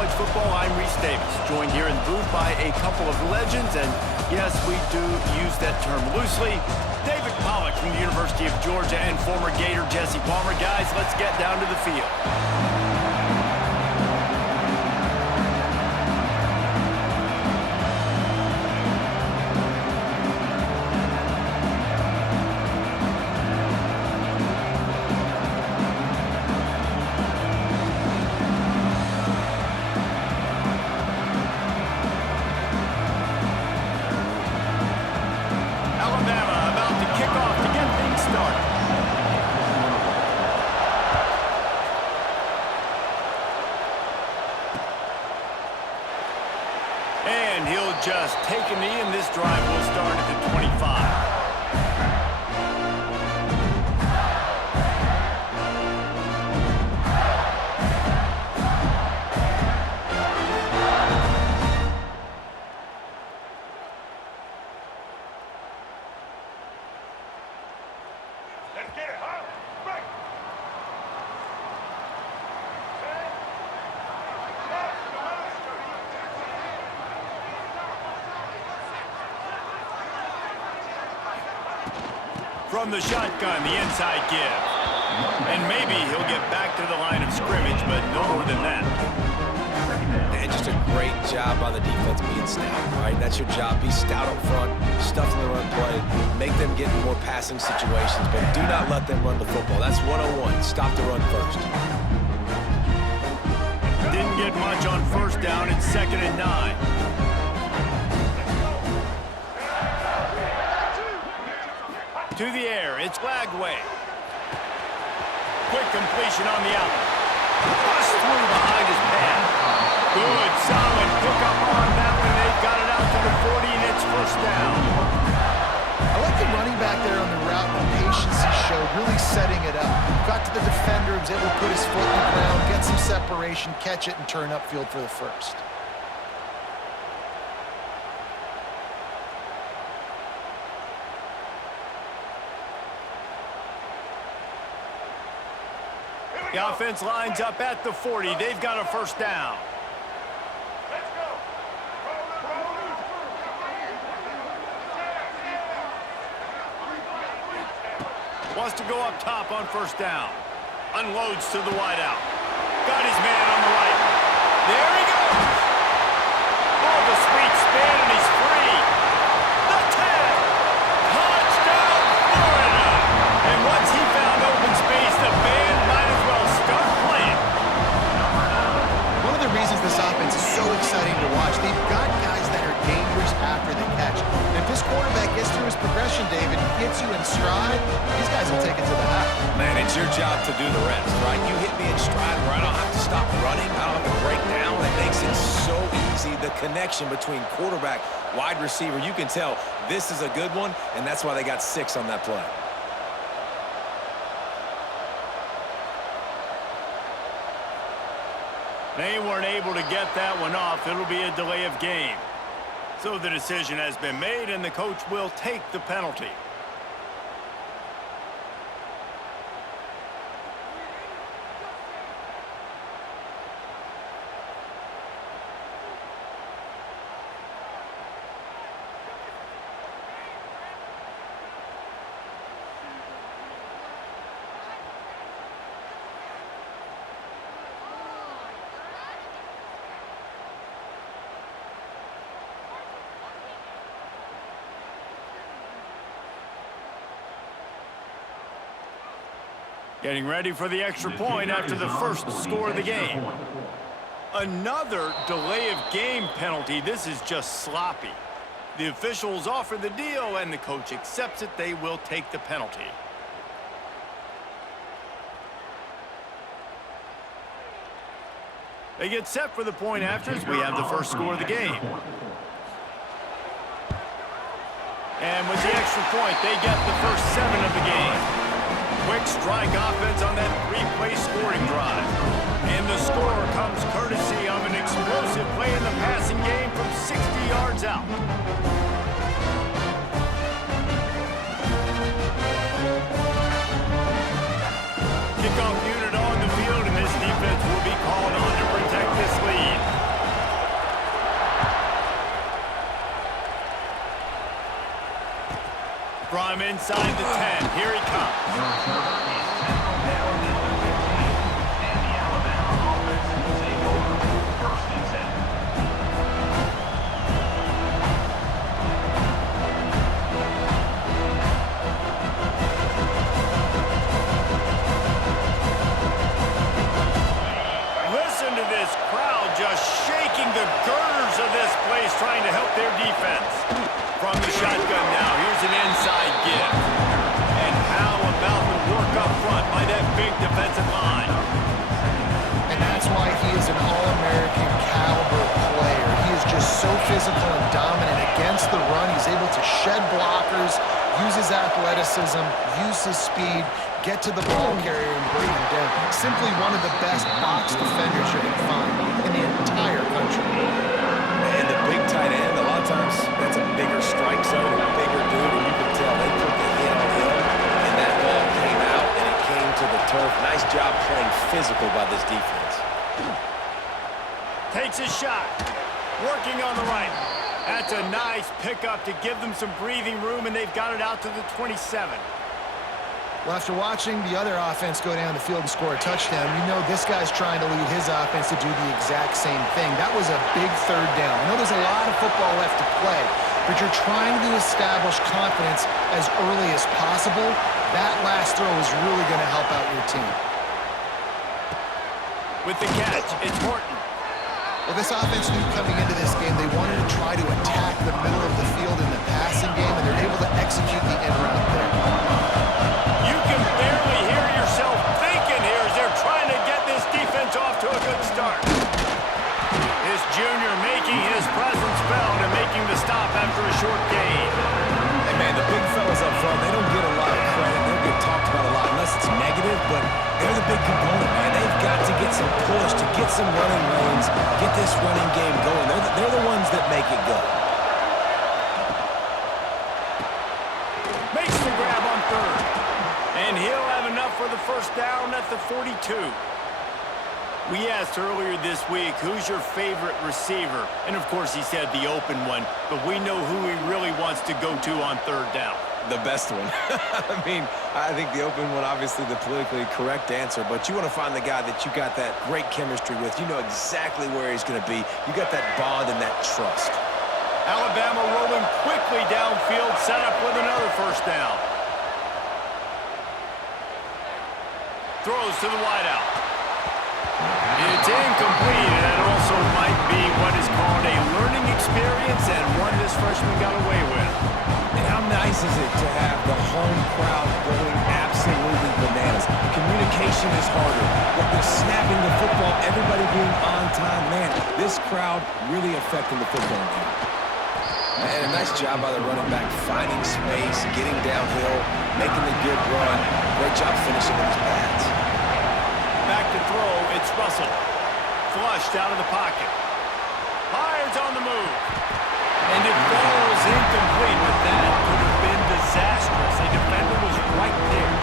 college football. I'm Reese Davis, joined here in the booth by a couple of legends, and yes, we do use that term loosely. David Pollock from the University of Georgia and former Gator Jesse Palmer. Guys, let's get down to the field. And he'll just take a knee, and this drive will start at the 25. Let's get it, huh? Right. From the shotgun, the inside give. And maybe he'll get back to the line of scrimmage, but no more than that. And just a great job by the defense being stout, right? That's your job. Be stout up front, stuff in the run play, make them get in more passing situations, but do not let them run the football. That's 101. Stop the run first. Didn't get much on first down. It's 2nd and 9. To the air, it's Lagway. Quick completion on the out. Bust through behind his pad. Good, solid pickup on that one. They've got it out to the 40, and it's first down. I like the running back there on the route, the patience he showed, really setting it up. Got to the defender, was able to put his foot in the ground, get some separation, catch it, and turn upfield for the first. The offense lines up at the 40. They've got a first down. Let's go. Wants to go up top on first down. Unloads to the wideout. Got his man on the right. There he goes. Oh, the sweet spin, and he's free. The 10. Touchdown, Florida. And once he found open space, the band might as well start playing. One of the reasons this offense is so exciting to watch, they've got guys that are dangerous after the catch. And if this quarterback gets through his progression, David, hits you in stride, these guys will take it to the house. Man, it's your job to do the rest, right? You hit me in stride where I don't have to stop running. I don't have to break down. It makes it so easy. The connection between quarterback, wide receiver, you can tell this is a good one, and that's why they got 6 on that play. They weren't able to get that one off. It'll be a delay of game. So the decision has been made, and the coach will take the penalty. Getting ready for the extra point after the first score of the game. Another delay of game penalty. This is just sloppy. The officials offer the deal, and the coach accepts it. They will take the penalty. They get set for the point after as we have the first score of the game. And with the extra point, they get the first 7 of the game. Quick strike offense on that 3-play scoring drive. And the score comes courtesy of an explosive play in the passing game from 60 yards out. Kickoff unit on the field, and this defense will be called on to protect this lead. inside the 10. Here he comes. Listen to this crowd just shaking the girders of this place, trying to help their defense. From the shotgun now, here's an inside give. And how about the work up front by that big defensive line? And that's why he is an All-American caliber player. He is just so physical and dominant against the run. He's able to shed blockers, use his athleticism, use his speed, get to the ball carrier and bring him down. Simply one of the best box defenders you're going to find in the entire country. And the big tight end, a lot of times that's a bigger strike zone, a bigger dude, and you can tell they put the hit on him, and that ball came out, and it came to the turf. Nice job playing physical by this defense. Takes a shot. Working on the right. That's a nice pickup to give them some breathing room, and they've got it out to the 27. Well, after watching the other offense go down the field and score a touchdown, you know this guy's trying to lead his offense to do the exact same thing. That was a big third down. I know there's a lot of football left to play, but you're trying to establish confidence as early as possible. That last throw is really going to help out your team. With the catch, it's Horton. Well, this offense knew coming into this game they wanted to try to attack the middle of the field in the passing game, and they're able to execute the end route there. You can barely hear yourself thinking here as they're trying to get this defense off to a good start. This junior making his presence felt and making the stop after a short gain. Hey, man, the big fellas up front, they don't get a lot of credit. They don't get talked about a lot unless it's negative, but they're the big component, man. They've got to get some push, to get some running lanes, get this running game going. They're the ones that make it go. Makes the grab on third. And he'll have enough for the first down at the 42. We asked earlier this week, who's your favorite receiver? And of course he said the open one, but we know who he really wants to go to on third down. The best one. I mean, I think the open one, obviously the politically correct answer, but you want to find the guy that you got that great chemistry with. You know exactly where he's going to be. You got that bond and that trust. Alabama rolling quickly downfield, set up with another first down. Throws to the wideout. It's incomplete, and that also might be what is called a learning experience and one this freshman got away with. And how nice is it to have the home crowd going absolutely bananas? Communication is harder. But they're snapping the football, everybody being on time. Man, this crowd really affecting the football game. And a nice job by the running back, finding space, getting downhill, making the good run. Great job finishing with his pads. Back to throw, it's Russell. Flushed out of the pocket. Fires on the move. And it falls incomplete, but that could have been disastrous. A defender was right there.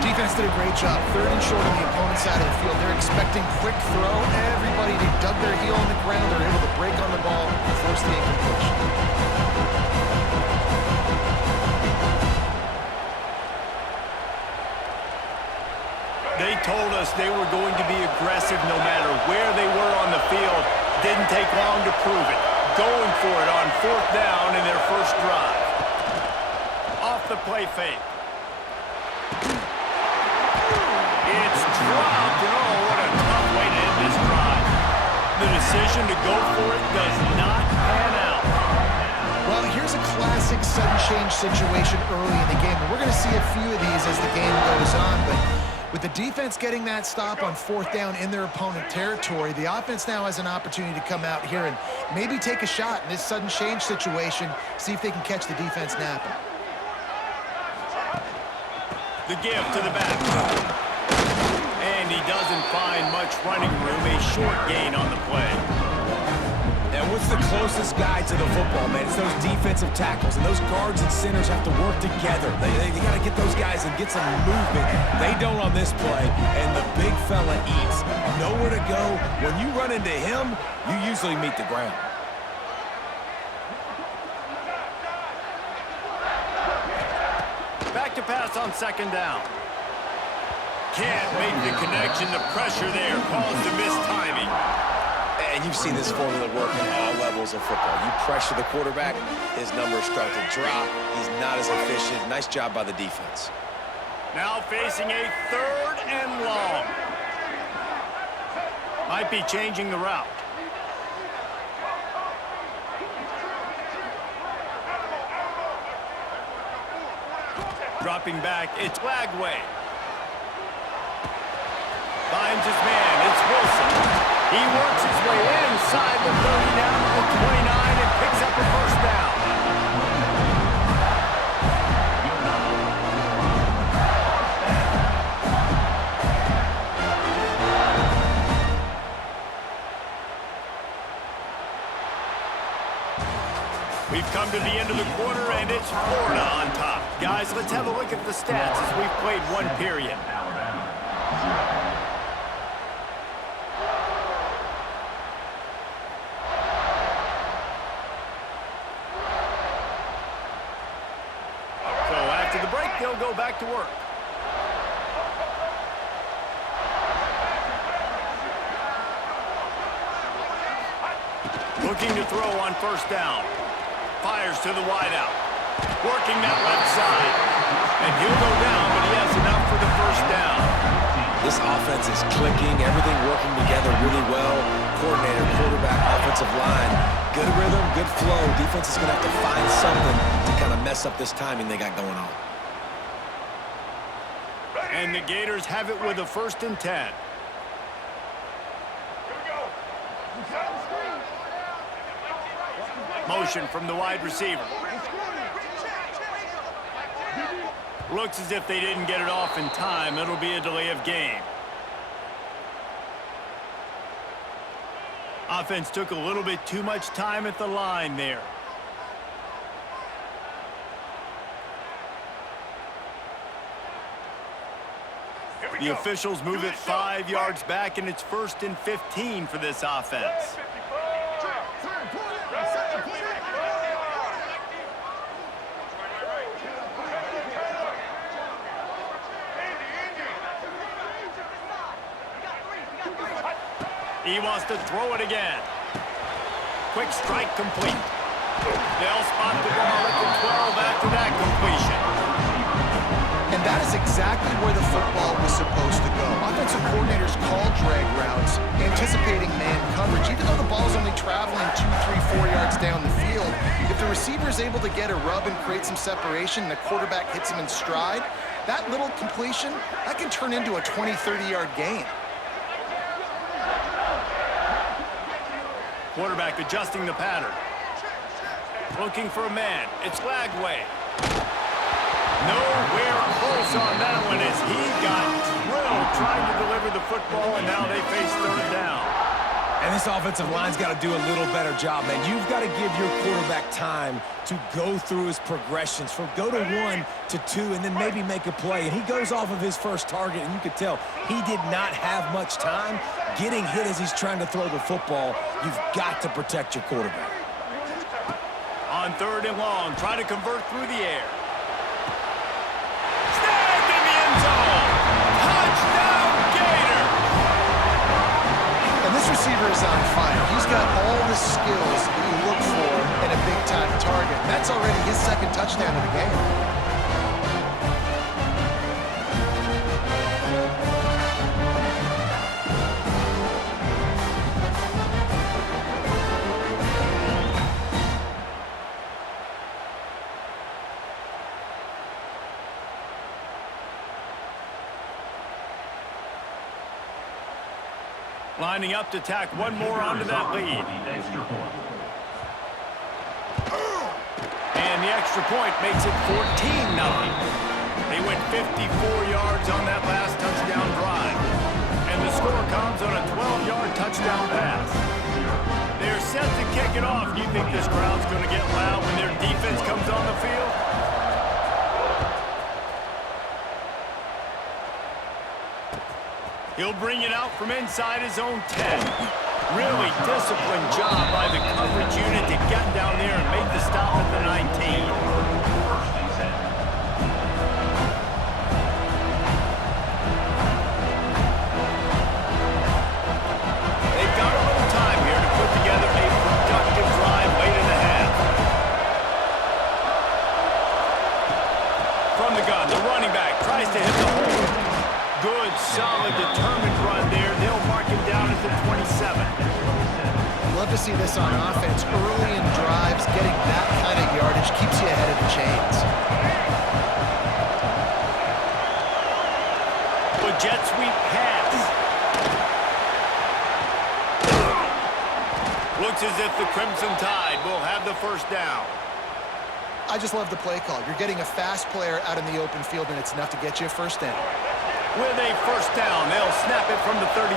Defense did a great job. Third and short on the opponent's side of the field. They're expecting quick throw. Everybody, they dug their heel on the ground. They're able to break on the ball and force the incompletion. They told us they were going to be aggressive no matter where they were on the field. Didn't take long to prove it. Going for it on fourth down in their first drive. Off the play fake. It's dropped, and oh, what a tough way to end this drive. The decision to go for it does not pan out. Well, here's a classic sudden change situation early in the game, and we're going to see a few of these as the game goes on, but with the defense getting that stop on fourth down in their opponent territory, the offense now has an opportunity to come out here and maybe take a shot in this sudden change situation, see if they can catch the defense napping. The give to the back. And he doesn't find much running room. A short gain on the play. And what's the closest guy to the football, man? It's those defensive tackles, and those guards and centers have to work together. They got to get those guys and get some movement. They don't on this play, and the big fella eats. Nowhere to go. When you run into him, you usually meet the ground. shots on second down. Can't make the connection. The pressure there caused the missed timing. And you've seen this formula work at all levels of football. You pressure the quarterback, his numbers start to drop. He's not as efficient. Nice job by the defense. Now facing a 3rd and long. Might be changing the route. Dropping back, it's Lagway. Finds his man, it's Wilson. He works his way inside the 30 down to the 29 and picks up a first down. We've come to the end of the quarter, and it's Florida on top. Guys, let's have a look at the stats as we've played one period. So after the break, they'll go back to work. Looking to throw on first down. Fires to the wideout. Working that left side. And he'll go down, but he has enough for the first down. This offense is clicking, everything working together really well. Coordinator, quarterback, offensive line. Good rhythm, good flow. Defense is going to have to find something to kind of mess up this timing they got going on. And the Gators have it with a 1st and 10. Motion from the wide receiver. Looks as if they didn't get it off in time. It'll be a delay of game. Offense took a little bit too much time at the line there. The officials move it 5 yards back, and it's 1st and 15 for this offense. He wants to throw it again. Quick strike complete. They'll spot the ball at the 12 after that completion. And that is exactly where the football was supposed to go. Offensive coordinators call drag routes, anticipating man coverage. Even though the ball's only traveling 2, 3, 4 yards down the field, if the receiver is able to get a rub and create some separation and the quarterback hits him in stride, that little completion, that can turn into a 20, 30-yard gain. Quarterback adjusting the pattern. Looking for a man. It's Lagway. Nowhere close on that one as he got drilled trying to deliver the football, and now they face 3rd down. And this offensive line's got to do a little better job, man. You've got to give your quarterback time to go through his progressions, from go to 1 to 2, and then maybe make a play. And he goes off of his first target, and you could tell he did not have much time getting hit as he's trying to throw the football. You've got to protect your quarterback. On 3rd and long, try to convert through the air. Snagged in the end zone. Touchdown, Gators! And this receiver is on fire. He's got all the skills you look for in a big-time target. That's already his 2nd touchdown of the game. Lining up to tack one more onto that lead. And the extra point makes it 14-0. They went 54 yards on that last touchdown drive. And the score comes on a 12-yard touchdown pass. They're set to kick it off. Do you think this crowd's going to get loud when their defense comes on the field? He'll bring it out from inside his own 10. Really disciplined job by the coverage unit to get down there and make the stop at the 19. to see this on offense. Early in drives, getting that kind of yardage keeps you ahead of the chains. The jet sweep pass. Looks as if the Crimson Tide will have the first down. I just love the play call. You're getting a fast player out in the open field, and it's enough to get you a first down. With a first down, they'll snap it from the 32.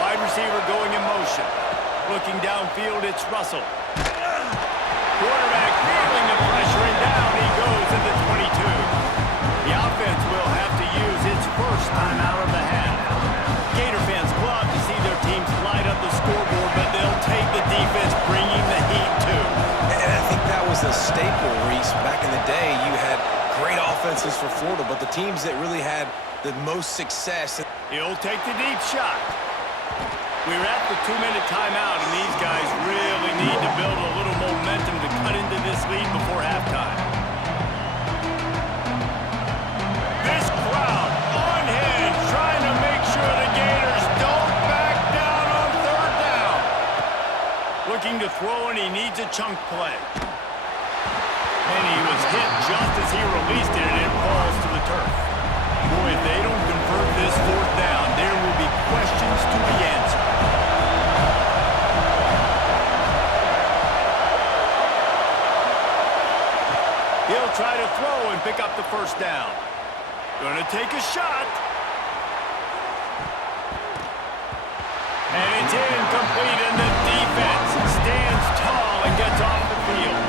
Wide receiver going in motion. Looking downfield, it's Russell. Quarterback feeling the pressure, and down he goes at the 22. The offense will have to use its first time out of the half. Gator fans love to see their teams light up the scoreboard, but they'll take the defense bringing the heat too. And I think that was a staple, Reese. Back in the day, you had great offenses for Florida, but the teams that really had the most success. He'll take the deep shot. We're at the 2-minute timeout, and these guys really need to build a little momentum to cut into this lead before halftime. This crowd on hand, trying to make sure the Gators don't back down on third down. Looking to throw, and he needs a chunk play. And he was hit just as he released it, and it falls to the turf. Boy, if they don't convert this fourth down, there will be questions to be answered. He'll try to throw and pick up the first down. Gonna take a shot. And it's incomplete, and the defense stands tall and gets off the field.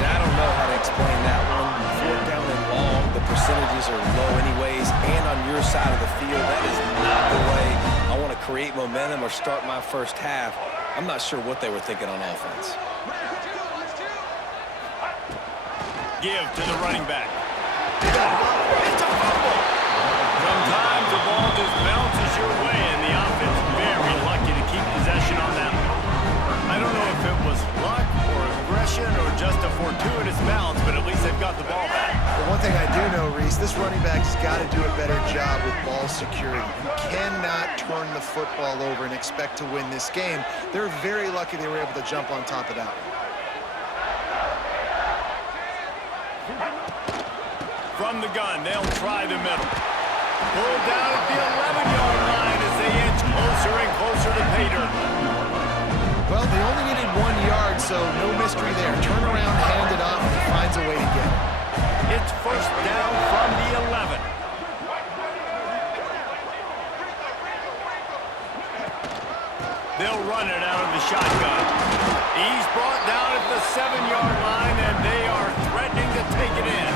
And I don't know how to explain that one. Fourth down and long, the percentages are low anyways, and on your side of the field, that is not the way I want to create momentum or start my first half. I'm not sure what they were thinking on offense. Give to the running back. It's a fumble. Sometimes the ball just bounces your way, and the offense very lucky to keep possession on that one. I don't know if it was luck or aggression or just a fortuitous bounce, but at least they've got the ball back. But one thing I do know, Reese, this running back's got to do a better job with ball security. You cannot turn the football over and expect to win this game. They're very lucky they were able to jump on top of that one. From the gun, they'll try the middle. Pulled down at the 11-yard line as they inch closer and closer to pay dirt. Well, they only needed 1 yard, so no mystery there. Turn around, hand it off, and he finds a way to get it. It's first down from the 11. They'll run it out of the shotgun. He's brought down at the 7-yard line, and they are threatening to take it in.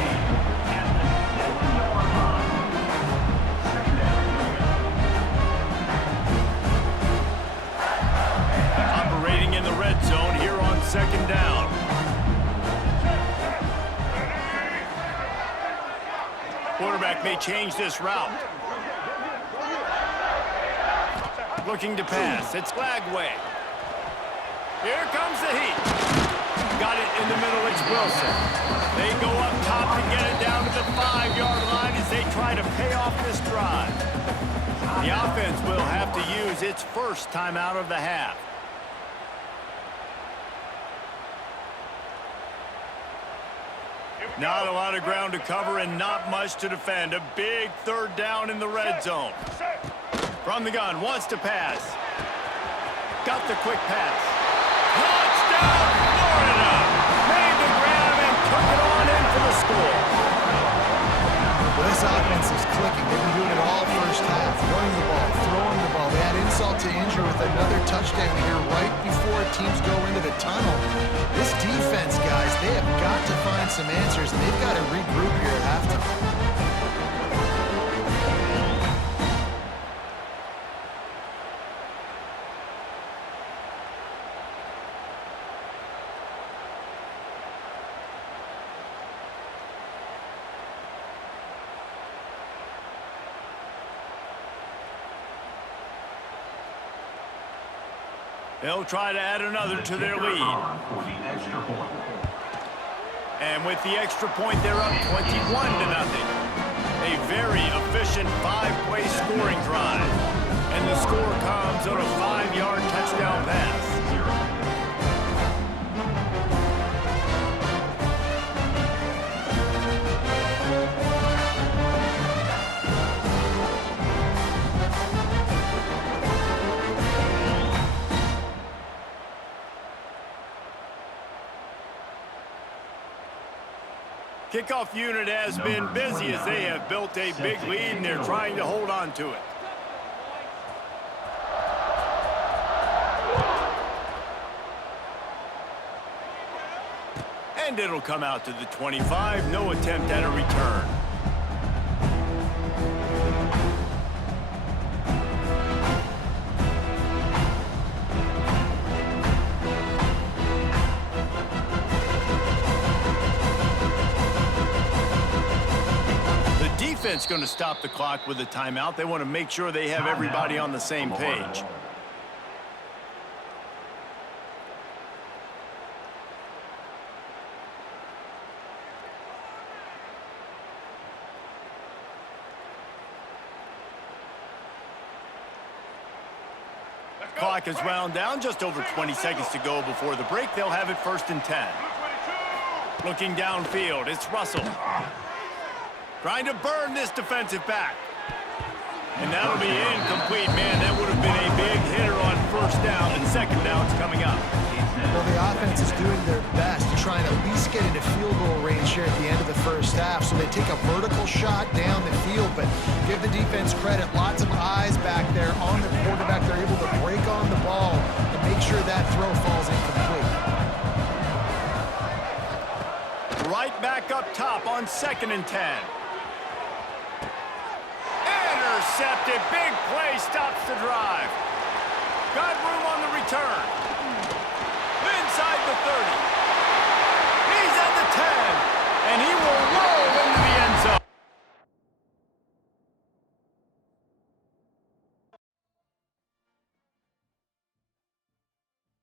Operating in the red zone here on second down. Quarterback may change this route. Looking to pass. It's Lagway. Here comes the heat. Got it in the middle. It's Wilson. They go up top to get it down to the 5-yard line as they try to pay off this drive. The offense will have to use its first timeout of the half. Not a lot of ground to cover and not much to defend. A big third down in the red zone. From the gun, wants to pass. Got the quick pass. Touchdown, Florida! Made the grab and took it on in for the score. Well, this offense is clicking. They've been doing it all first half. Running the ball, throwing the ball. They had insult to injury with another touchdown here right before teams go into the tunnel. This defense, guys, they have got to find some answers, and they've got to regroup here at halftime. They'll try to add another to their lead. And with the extra point, they're up 21-0. A very efficient efficient 5-play scoring drive. And the score comes on a 5-yard touchdown pass. Kickoff unit has been busy as they have built a big lead and they're trying to hold on to it. And it'll come out to the 25. No attempt at a return. Defense going to stop the clock with a timeout. They want to make sure they have everybody on the same page. Clock is wound down. Just over 20 seconds to go before the break. They'll have it 1st and 10. Looking downfield, it's Russell. Trying to burn this defensive back. And that'll be incomplete, man. That would have been a big hitter on 1st down, and 2nd down's coming up. Well, the offense is doing their best to try and at least get into field goal range here at the end of the 1st half. So they take a vertical shot down the field, but give the defense credit. Lots of eyes back there on the quarterback. They're able to break on the ball and make sure that throw falls incomplete. Right back up top on 2nd and 10. Intercepted. Big play stops the drive. Got room on the return. Inside the 30. He's at the 10. And he will roll